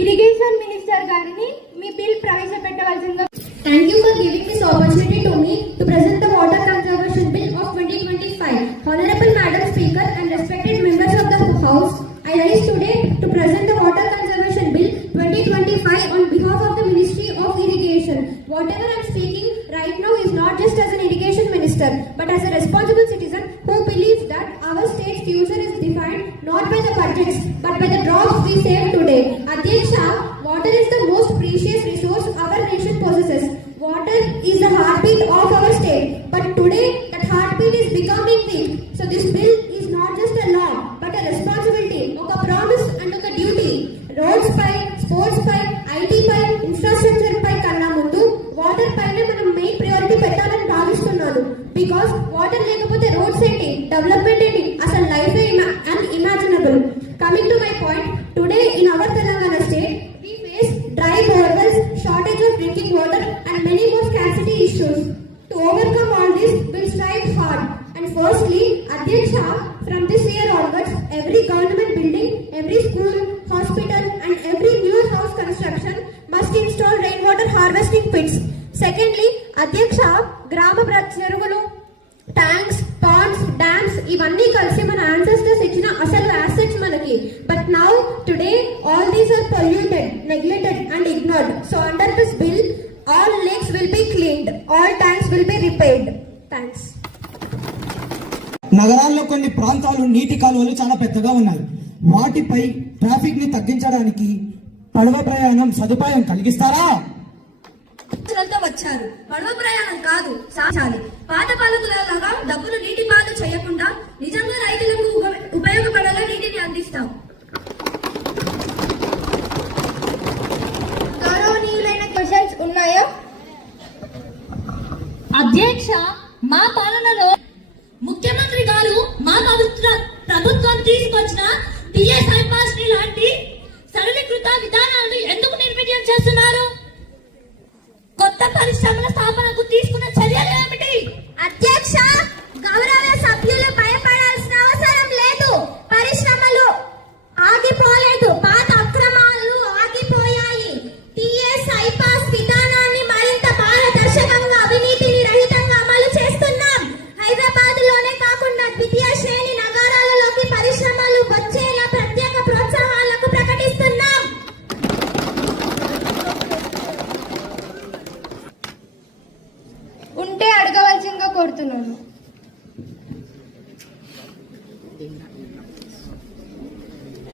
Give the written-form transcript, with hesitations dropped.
Irrigation minister గారిని మీ bill ప్రవేశపెట్టవలసిందిగా. Thank you for giving this opportunity to me to present the Water Conservation Bill of 2025. Honorable Madam Speaker and respected members of the House, I rise today to present the Water Conservation Bill 2025 on behalf of the Ministry of Irrigation. Whatever I am speaking right now is not just as an irrigation minister, but as a responsible citizen who believes that our state's future is defined not by the budgets, but by the drops we save today. Adhyaksha, water is the most precious resource our nation possesses. Water is the heartbeat of our state, but today that heartbeat is becoming weak. So this bill is not just a law, but a responsibility, a promise and a duty. Roads pay, sports pay, IT pay, infrastructure pay kanna mundu water paine manam main priority pettalani bhavistunnanu. Because water lekapothe roads enti, development enti, asal life unimaginable. Coming to my point, today in our Telangana state we face dry borewells, shortage of drinking water and many more scarcity issues. To overcome all this, we'll strive hard. And firstly, Adhyaksha, from this year onwards, every government building, every school, hospital and every new house construction must install rainwater harvesting pits. Secondly, Adhyaksha, grama చెరువులు, tanks, Pond's, dams ఇవన్నీ కలిసి మన ancestors ఇచ్చిన అసలు assets మనకి. But now, today, all these are polluted, neglected and ignored. So under this bill, all lakes will be cleaned, all tanks will be repaired. Thanks. నగరాల్లో కొన్ని ప్రాంతాలు నీటి కాలువలు చాలా పెద్దగా ఉన్నాయి. వాటిపై ట్రాఫిక్ ని తగ్గించడానికి పడవ ప్రయాణం సదుపాయం కలిగిస్తారా? వచ్చారు పడవ ప్రయాణం కాదు సాచాలి. పాత పాలకులలాగా డబ్బులు నీటి పాలు చేయకుండా నిజంగా రైతులకు ఉపయోగపడేలా నీటిని అందిస్తాం. గౌరవనీయులైన క్వశ్చన్స్ ఉన్నాయా? అధ్యక్ష, మా పాలనలో ముఖ్యమంత్రి గారు మా ప్రభుత్వం తీసుకొచ్చిన